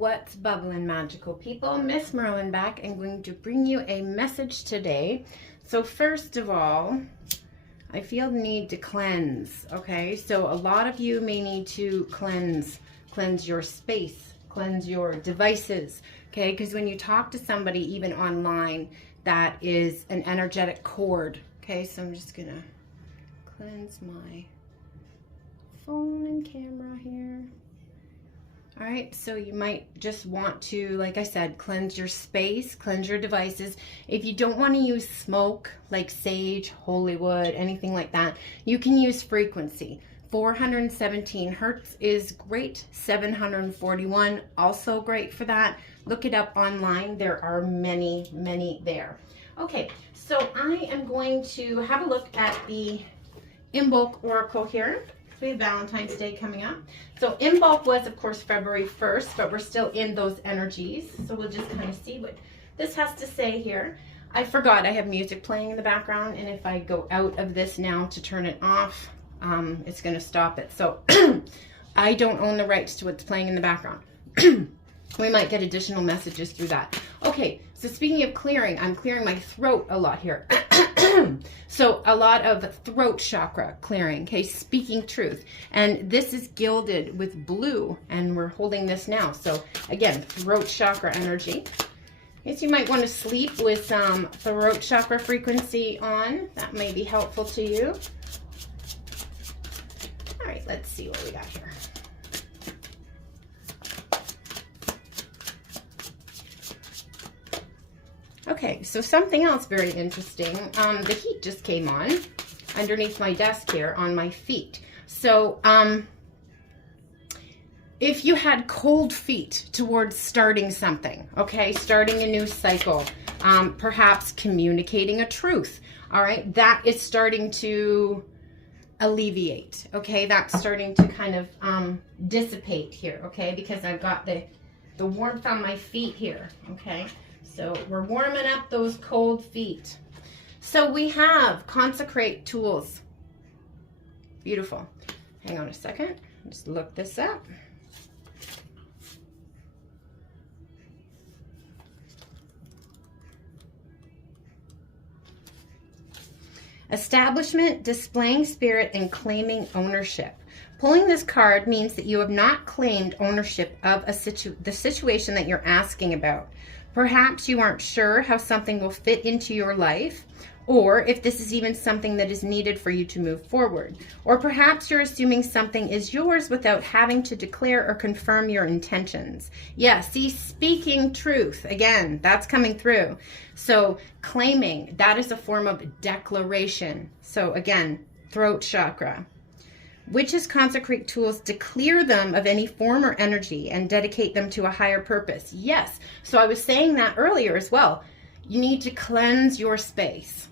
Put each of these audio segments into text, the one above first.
What's bubbling, magical people? MsMerlin back and going to bring you a message today. So first of all, I feel the need to cleanse, okay? So a lot of you may need to cleanse your space, cleanse your devices, okay? Because when you talk to somebody, even online, that is an energetic cord, okay? So I'm just gonna cleanse my phone and camera here. All right, so you might just want to, like I said, cleanse your space, cleanse your devices. If you don't want to use smoke, like sage, holy wood, anything like that, you can use frequency. 417 hertz is great. 741, also great for that. Look it up online. There are many, many there. Okay, so I am going to have a look at the In Bulk Oracle here. We have Valentine's Day coming up. So In Bulk was, of course, February 1st, but we're still in those energies. So we'll just kind of see what this has to say here. I forgot I have music playing in the background, and if I go out of this now to turn it off, it's going to stop it. So I don't own the rights to what's playing in the background. We might get additional messages through that. Okay, so speaking of clearing, I'm clearing my throat a lot here. So a lot of throat chakra clearing, okay, speaking truth. And this is gilded with blue, and we're holding this now. So again, throat chakra energy. Okay, so you might want to sleep with some throat chakra frequency on. That may be helpful to you. All right, let's see what we got here. Okay, so something else very interesting. The heat just came on underneath my desk here on my feet. So if you had cold feet towards starting something, okay, starting a new cycle, perhaps communicating a truth, all right, that is starting to alleviate, okay, that's starting to kind of dissipate here, okay, because I've got the warmth on my feet here, okay. So we're warming up those cold feet. So we have consecrate tools. Beautiful. Hang on a second. Just look this up. Establishment, displaying spirit, and claiming ownership. Pulling this card means that you have not claimed ownership of the situation that you're asking about. Perhaps you aren't sure how something will fit into your life, or if this is even something that is needed for you to move forward. Or perhaps you're assuming something is yours without having to declare or confirm your intentions. Yeah, see, speaking truth, again, that's coming through. So claiming, that is a form of declaration. So again, throat chakra. Witches consecrate tools to clear them of any form or energy and dedicate them to a higher purpose. Yes. So I was saying that earlier as well. You need to cleanse your space.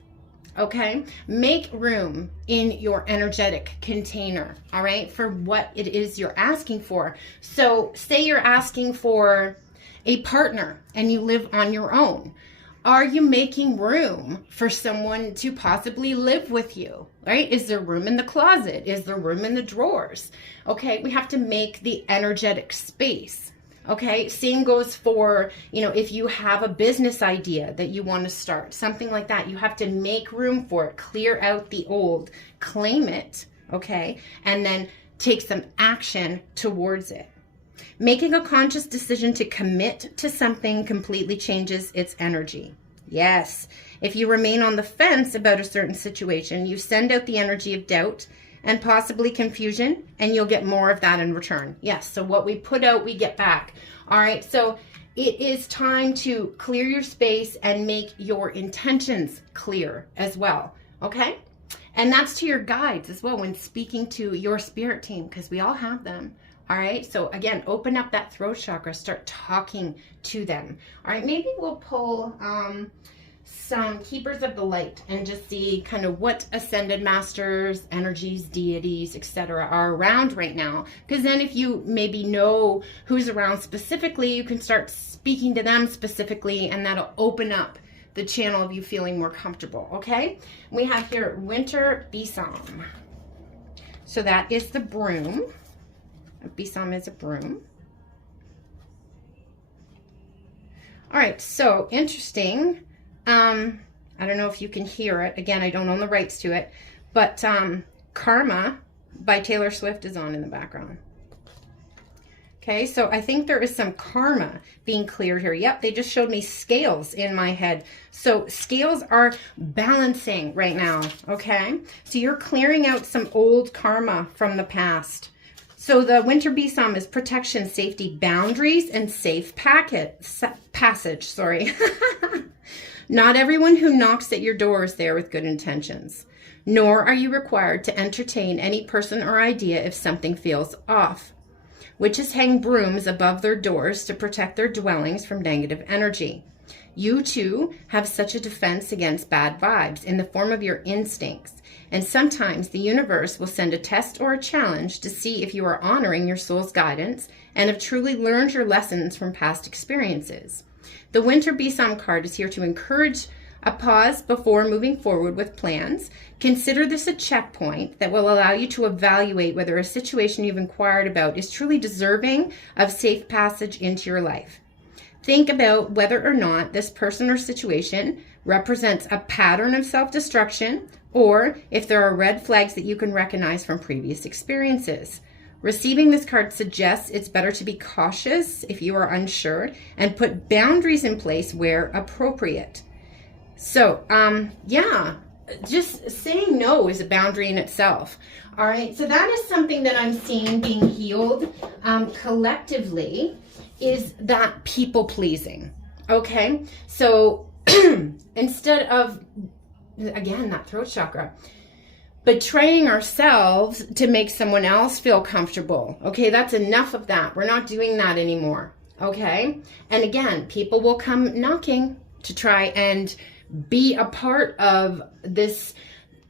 Okay? Make room in your energetic container, all right, for what it is you're asking for. So say you're asking for a partner and you live on your own. Are you making room for someone to possibly live with you, right? Is there room in the closet? Is there room in the drawers? Okay, we have to make the energetic space. Okay, same goes for, you know, if you have a business idea that you want to start, something like that, you have to make room for it, clear out the old, claim it, okay, and then take some action towards it. Making a conscious decision to commit to something completely changes its energy. Yes, if you remain on the fence about a certain situation, you send out the energy of doubt and possibly confusion, and you'll get more of that in return. Yes, so what we put out, we get back. All right, so it is time to clear your space and make your intentions clear as well, okay? And that's to your guides as well when speaking to your spirit team, because we all have them. All right, so again, open up that throat chakra, start talking to them. All right, maybe we'll pull some keepers of the light and just see kind of what ascended masters, energies, deities, etc. are around right now. Because then if you maybe know who's around specifically, you can start speaking to them specifically, and that'll open up the channel of you feeling more comfortable, okay? We have here Winter Besom. So that is the broom. Besom is a broom. All right, so interesting. I don't know if you can hear it. Again, I don't own the rights to it, but Karma by Taylor Swift is on in the background. Okay, so I think there is some karma being cleared here. Yep, they just showed me scales in my head. So scales are balancing right now, okay? So you're clearing out some old karma from the past. So the winter besom is protection, safety, boundaries, and safe passage. Sorry. Not everyone who knocks at your door is there with good intentions, nor are you required to entertain any person or idea if something feels off. Witches hang brooms above their doors to protect their dwellings from negative energy. You too have such a defense against bad vibes in the form of your instincts, and sometimes the universe will send a test or a challenge to see if you are honoring your soul's guidance and have truly learned your lessons from past experiences. The Winter Besom card is here to encourage a pause before moving forward with plans. Consider this a checkpoint that will allow you to evaluate whether a situation you've inquired about is truly deserving of safe passage into your life. Think about whether or not this person or situation represents a pattern of self-destruction, or if there are red flags that you can recognize from previous experiences. Receiving this card suggests it's better to be cautious if you are unsure and put boundaries in place where appropriate. So, yeah, just saying no is a boundary in itself. All right, so that is something that I'm seeing being healed collectively, is that people pleasing. Okay, so instead of, again, that throat chakra, betraying ourselves to make someone else feel comfortable. Okay, that's enough of that. We're not doing that anymore. Okay, and again, people will come knocking to try and be a part of this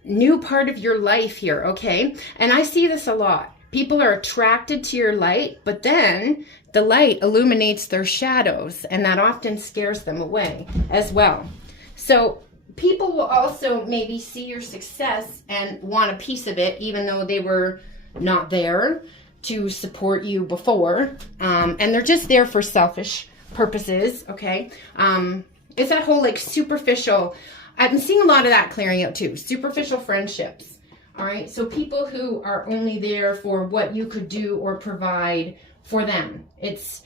new part of your life here, okay? And I see this a lot. People are attracted to your light, but then the light illuminates their shadows, and that often scares them away as well. So people will also maybe see your success and want a piece of it, even though they were not there to support you before. And they're just there for selfish purposes, okay? It's that whole like superficial, I've been seeing a lot of that clearing out too, superficial friendships. All right, so people who are only there for what you could do or provide for them. It's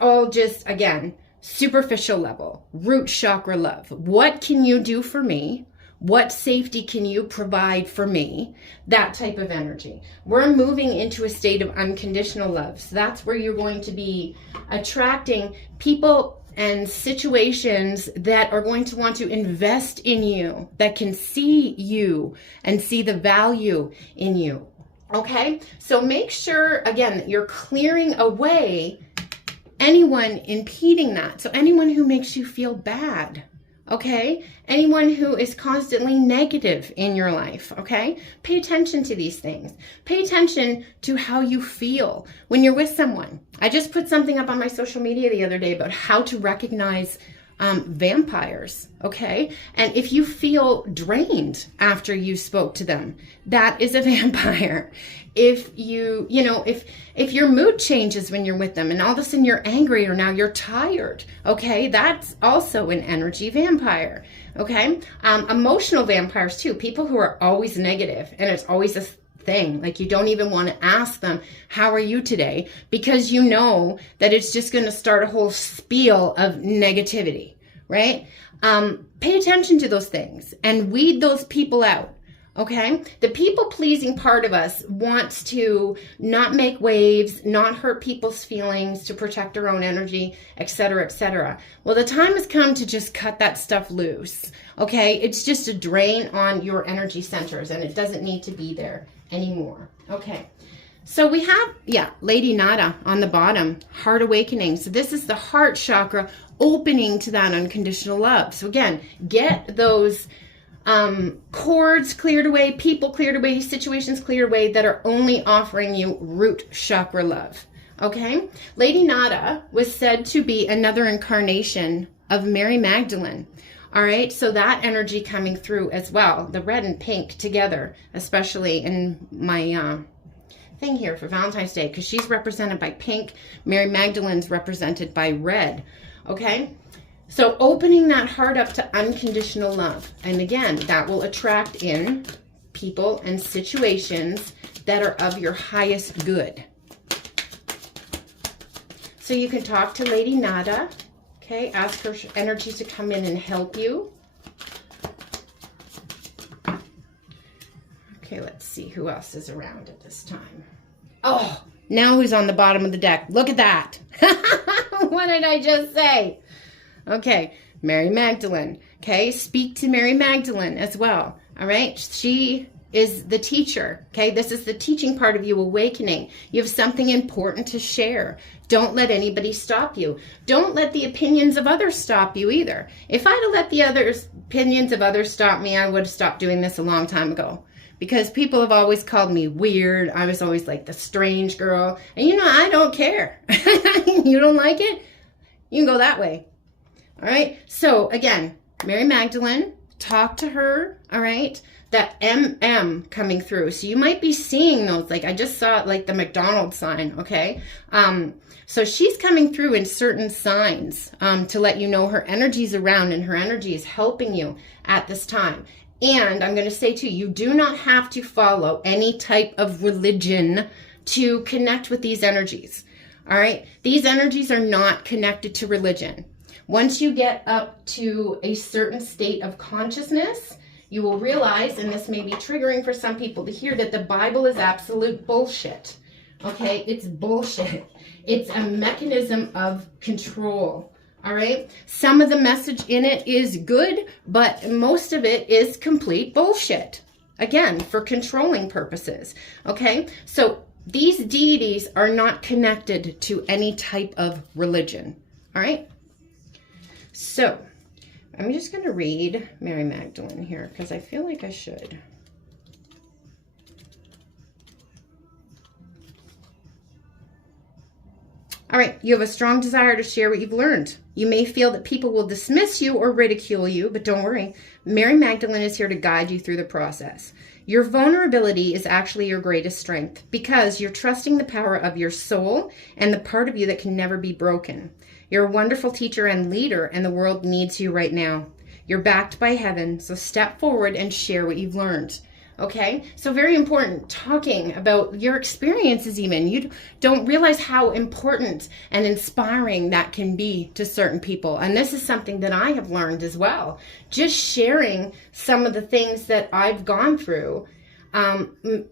all just, again, superficial level, root chakra love. What can you do for me? What safety can you provide for me? That type of energy. We're moving into a state of unconditional love. So that's where you're going to be attracting people and situations that are going to want to invest in you, that can see you and see the value in you. Okay? So make sure, again, that you're clearing away anyone impeding that. So anyone who makes you feel bad. Okay? Anyone who is constantly negative in your life, okay? Pay attention to these things. Pay attention to how you feel when you're with someone. I just put something up on my social media the other day about how to recognize vampires, okay? And if you feel drained after you spoke to them, that is a vampire. If if your mood changes when you're with them and all of a sudden you're angry or now you're tired, okay, that's also an energy vampire, okay? Emotional vampires too, people who are always negative and it's always a thing. Like you don't even want to ask them, how are you today? Because you know that it's just going to start a whole spiel of negativity, right? Pay attention to those things and weed those people out. Okay? The people-pleasing part of us wants to not make waves, not hurt people's feelings, to protect our own energy, etc., etc. Well, the time has come to just cut that stuff loose. Okay? It's just a drain on your energy centers, and it doesn't need to be there anymore. Okay. So we have, Lady Nada on the bottom, heart awakening. So this is the heart chakra opening to that unconditional love. So again, get those cords cleared away, people cleared away, situations cleared away that are only offering you root chakra love. Okay? Lady Nada was said to be another incarnation of Mary Magdalene. All right? So that energy coming through as well. The red and pink together, especially in my thing here for Valentine's Day, because she's represented by pink. Mary Magdalene's represented by red. Okay? So opening that heart up to unconditional love. And again, that will attract in people and situations that are of your highest good. So you can talk to Lady Nada. Okay, ask her energy to come in and help you. Okay, let's see who else is around at this time. Oh, now who's on the bottom of the deck? Look at that. What did I just say? Okay, Mary Magdalene. Okay, speak to Mary Magdalene as well. All right, she is the teacher. Okay, this is the teaching part of you awakening. You have something important to share. Don't let anybody stop you. Don't let the opinions of others stop you either. If I'd have let the opinions of others stop me, I would have stopped doing this a long time ago. Because people have always called me weird. I was always like the strange girl. And you know, I don't care. You don't like it? You can go that way. All right. So again, Mary Magdalene, talk to her. All right. That MM coming through. So you might be seeing those. Like I just saw it, like the McDonald's sign. Okay. So she's coming through in certain signs to let you know her energy's around and her energy is helping you at this time. And I'm going to say too, you do not have to follow any type of religion to connect with these energies. All right. These energies are not connected to religion. Once you get up to a certain state of consciousness, you will realize, and this may be triggering for some people to hear, that the Bible is absolute bullshit. Okay. It's bullshit. It's a mechanism of control. All right. Some of the message in it is good, but most of it is complete bullshit. Again, for controlling purposes. Okay. So these deities are not connected to any type of religion. All right. So I'm just going to read Mary Magdalene here because I feel like I should. All right, you have a strong desire to share what you've learned. You may feel that people will dismiss you or ridicule you, but don't worry. Mary Magdalene is here to guide you through the process. Your vulnerability is actually your greatest strength because you're trusting the power of your soul and the part of you that can never be broken. You're a wonderful teacher and leader, and the world needs you right now. You're backed by heaven, so step forward and share what you've learned. Okay, so very important, talking about your experiences even. You don't realize how important and inspiring that can be to certain people. And this is something that I have learned as well. Just sharing some of the things that I've gone through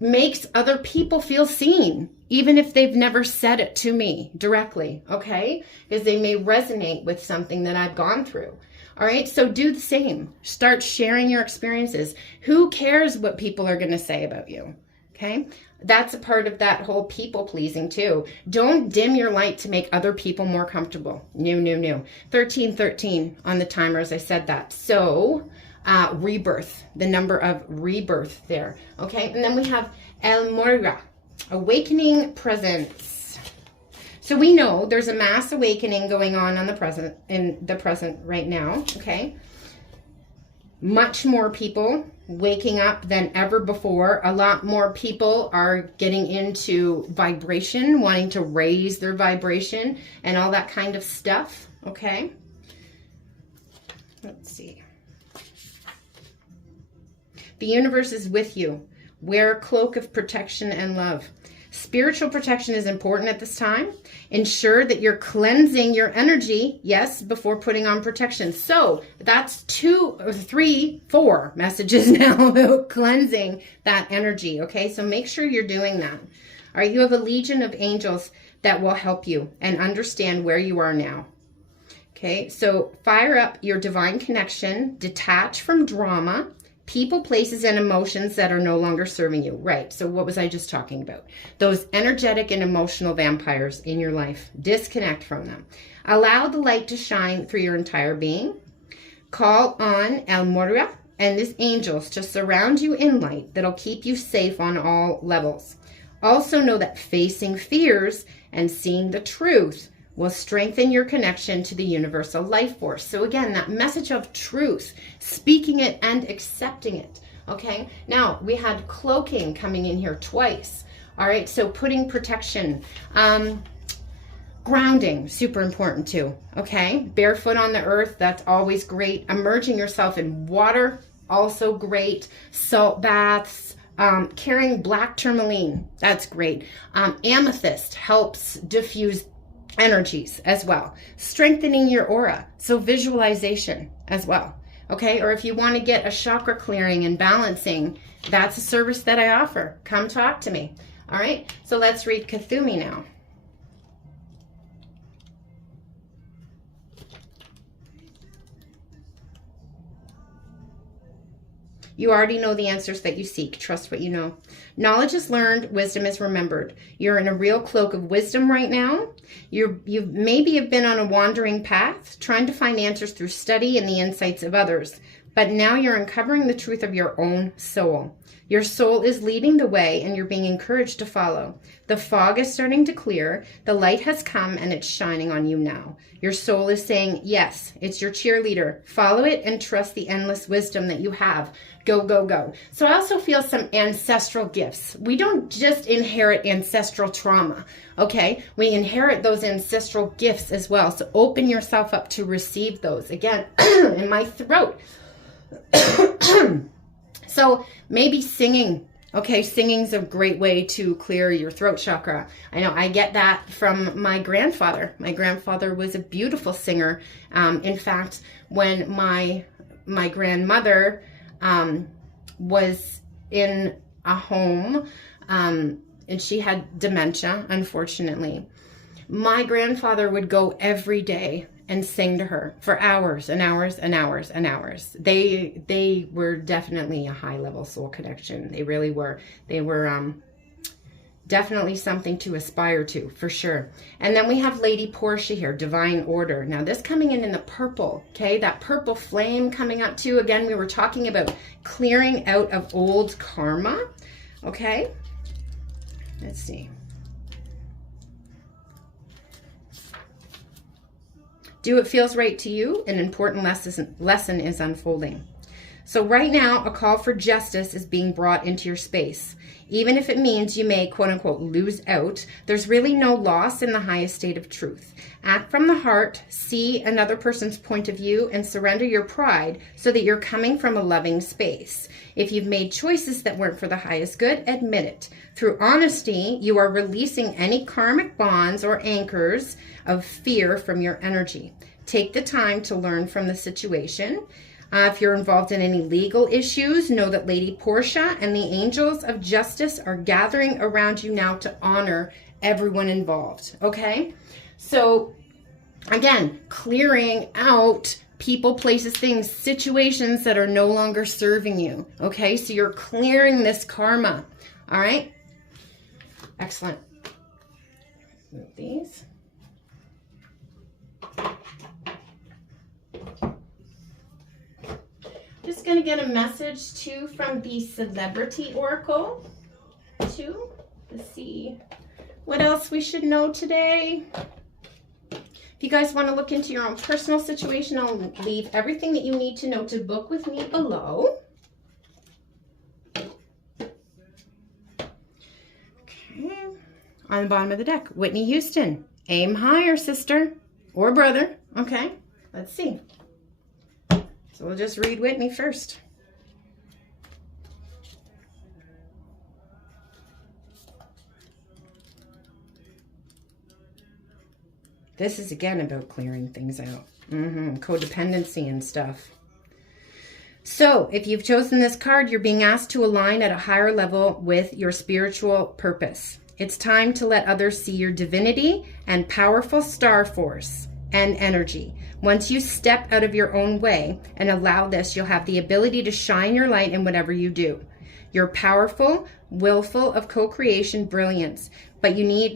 makes other people feel seen, even if they've never said it to me directly, okay? Because they may resonate with something that I've gone through. All right, so do the same. Start sharing your experiences. Who cares what people are going to say about you? Okay, that's a part of that whole people pleasing too. Don't dim your light to make other people more comfortable. No. 1313 on the timer as I said that. So rebirth, the number of rebirth there. Okay, and then we have El Moria, awakening presence. So we know there's a mass awakening going on in the present right now, okay? Much more people waking up than ever before. A lot more people are getting into vibration, wanting to raise their vibration and all that kind of stuff, okay? Let's see. The universe is with you. Wear a cloak of protection and love. Spiritual protection is important at this time. Ensure that you're cleansing your energy, yes, before putting on protection. So that's 2 or 3, 4 messages now about cleansing that energy, okay? So make sure you're doing that. All right, you have a legion of angels that will help you and understand where you are now. Okay, so fire up your divine connection, detach from drama, people, places, and emotions that are no longer serving you. Right. So what was I just talking about? Those energetic and emotional vampires in your life. Disconnect from them. Allow the light to shine through your entire being. Call on El Moria and his angels to surround you in light that'll keep you safe on all levels. Also know that facing fears and seeing the truth will strengthen your connection to the universal life force. So again, that message of truth, speaking it and accepting it. Okay, now we had cloaking coming in here twice. All right, so putting protection. Grounding, super important too, okay? Barefoot on the earth, that's always great. Immersing yourself in water, also great. Salt baths, carrying black tourmaline, that's great. Amethyst helps diffuse energies as well. Strengthening your aura, so visualization as well, okay? Or if you want to get a chakra clearing and balancing, that's a service that I offer. Come talk to me, all right? So let's read Cthulhu now. You already know the answers that you seek. Trust what you know. Knowledge is learned. Wisdom is remembered. You're in a real cloak of wisdom right now. You maybe have been on a wandering path, trying to find answers through study and the insights of others. But now you're uncovering the truth of your own soul. Your soul is leading the way, and you're being encouraged to follow. The fog is starting to clear. The light has come, and it's shining on you now. Your soul is saying, yes, it's your cheerleader. Follow it and trust the endless wisdom that you have. Go, go, go. So I also feel some ancestral gifts. We don't just inherit ancestral trauma, okay? We inherit those ancestral gifts as well. So open yourself up to receive those. Again, in my throat. So maybe singing. Okay, singing's a great way to clear your throat chakra. I know I get that from my grandfather. My grandfather was a beautiful singer. In fact, when my grandmother was in a home and she had dementia, unfortunately, my grandfather would go every day and sing to her for hours and hours and hours and hours. They were definitely a high level soul connection. They really were. They were definitely something to aspire to, for sure. And then we have Lady Portia here, Divine Order. Now this coming in the purple, okay? That purple flame coming up too. Again, we were talking about clearing out of old karma, okay? Let's see. Do what feels right to you. An important lesson is unfolding. So right now, a call for justice is being brought into your space. Even if it means you may, quote unquote, lose out, there's really no loss in the highest state of truth. Act from the heart, see another person's point of view, and surrender your pride so that you're coming from a loving space. If you've made choices that weren't for the highest good, admit it. Through honesty, you are releasing any karmic bonds or anchors of fear from your energy. Take the time to learn from the situation. If you're involved in any legal issues, know that Lady Portia and the angels of justice are gathering around you now to honor everyone involved, okay? So, again, clearing out people, places, things, situations that are no longer serving you, okay? So you're clearing this karma, all right? Excellent. Move these. Just going to get a message too from the Celebrity Oracle too, to see what else we should know today. If you guys want to look into your own personal situation, I'll leave everything that you need to know to book with me below. Okay. On the bottom of the deck, Whitney Houston. Aim higher, sister or brother. Okay, let's see. So we'll just read Whitney first. This is again about clearing things out. Codependency and stuff. So if you've chosen this card, you're being asked to align at a higher level with your spiritual purpose. It's time to let others see your divinity and powerful star force and energy. Once you step out of your own way and allow this, you'll have the ability to shine your light in whatever you do. You're powerful, willful of co-creation brilliance, but you need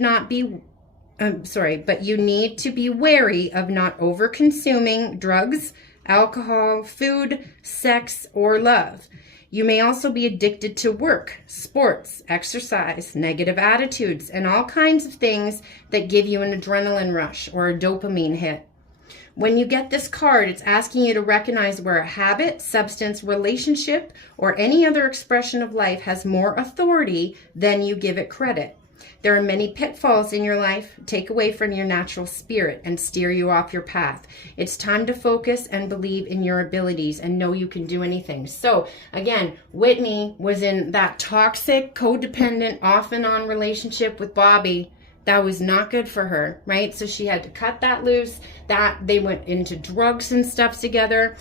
to be wary of not over-consuming drugs, alcohol, food, sex, or love. You may also be addicted to work, sports, exercise, negative attitudes, and all kinds of things that give you an adrenaline rush or a dopamine hit. When you get this card, it's asking you to recognize where a habit, substance, relationship, or any other expression of life has more authority than you give it credit. There are many pitfalls in your life. Take away from your natural spirit and steer you off your path. It's time to focus and believe in your abilities and know you can do anything. So again, Whitney was in that toxic, codependent, off and on relationship with Bobby. That was not good for her, right? So she had to cut that loose. That they went into drugs and stuff together.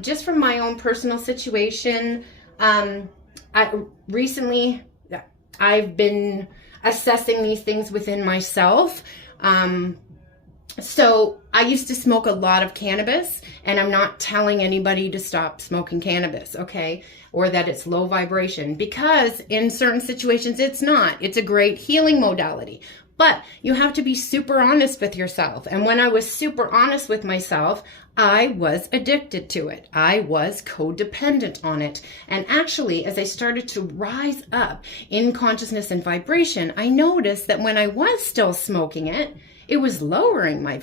Just from my own personal situation, recently I've been assessing these things within myself. So I used to smoke a lot of cannabis, and I'm not telling anybody to stop smoking cannabis, okay? Or that it's low vibration, because in certain situations it's not. It's a great healing modality. But you have to be super honest with yourself. And when I was super honest with myself, I was addicted to it. I was codependent on it. And actually, as I started to rise up in consciousness and vibration, I noticed that when I was still smoking it, it was lowering my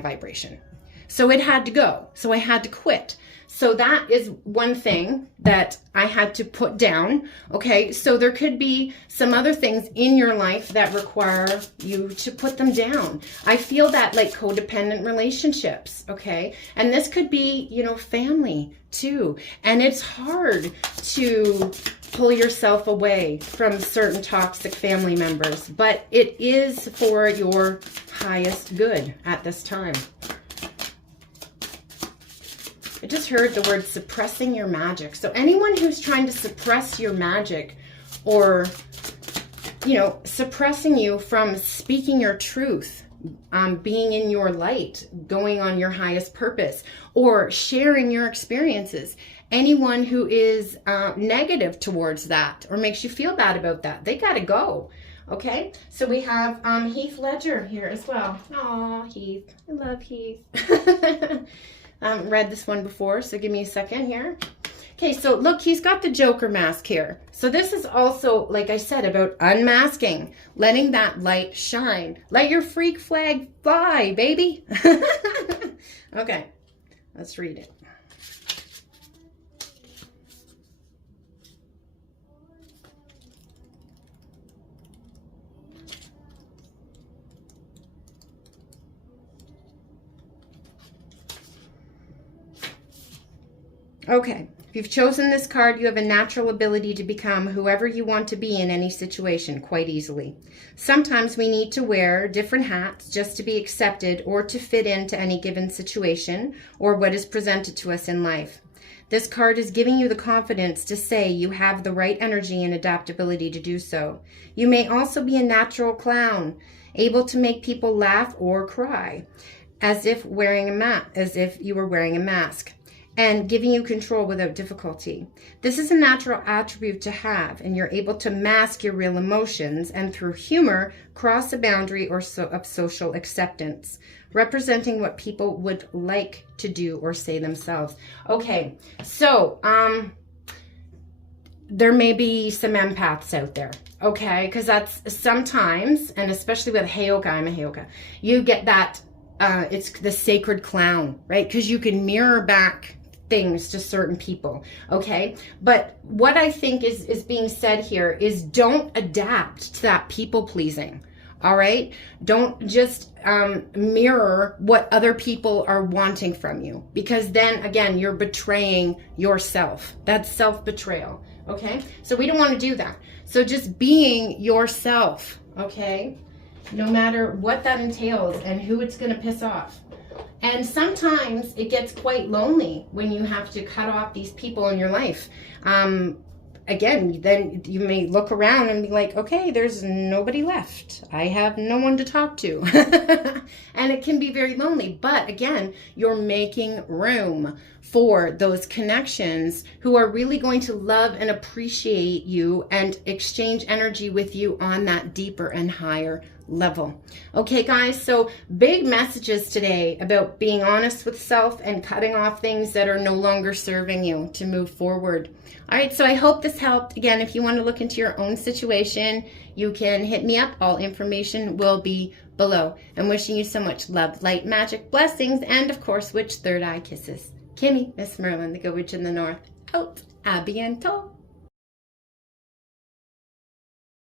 vibration. So it had to go. So I had to quit. So that is one thing that I had to put down. Okay, so there could be some other things in your life that require you to put them down. I feel that like codependent relationships, okay? And this could be, you know, family too. And it's hard to pull yourself away from certain toxic family members, but it is for your highest good at this time. I just heard the word suppressing your magic. So anyone who's trying to suppress your magic, or, you know, suppressing you from speaking your truth, being in your light, going on your highest purpose, or sharing your experiences, anyone who is negative towards that or makes you feel bad about that, they got to go. Okay, so we have Heath Ledger here as well. Aw, Heath. I love Heath. I haven't read this one before, so give me a second here. Okay, so look, he's got the Joker mask here. So this is also, like I said, about unmasking, letting that light shine. Let your freak flag fly, baby. Okay, let's read it. Okay, if you've chosen this card, you have a natural ability to become whoever you want to be in any situation quite easily. Sometimes we need to wear different hats just to be accepted or to fit into any given situation or what is presented to us in life. This card is giving you the confidence to say you have the right energy and adaptability to do so. You may also be a natural clown, able to make people laugh or cry, as if you were wearing a mask, and giving you control without difficulty. This is a natural attribute to have, and you're able to mask your real emotions and through humor cross a boundary of social acceptance, representing what people would like to do or say themselves. Okay, so there may be some empaths out there, okay? Because that's sometimes, and especially with Heyoka, I'm a Heyoka, you get that, it's the sacred clown, right? Because you can mirror back things to certain people, okay? But what I think is being said here is don't adapt to that people pleasing, all right? Don't just mirror what other people are wanting from you, because then again, you're betraying yourself. That's self-betrayal, okay? So we don't want to do that. So just being yourself, okay? No matter what that entails and who it's going to piss off. And sometimes it gets quite lonely when you have to cut off these people in your life. Again, then you may look around and be like, okay, there's nobody left. I have no one to talk to. And it can be very lonely. But again, you're making room for those connections who are really going to love and appreciate you and exchange energy with you on that deeper and higher level. Okay, guys, so big messages today about being honest with self and cutting off things that are no longer serving you to move forward. All right, so I hope this helped. Again, if you want to look into your own situation, you can hit me up. All information will be below. I'm wishing you so much love, light, magic, blessings, and of course, witch third eye kisses. Kimmy, MsMerlin, the Good Witch in the North, out. A bientôt.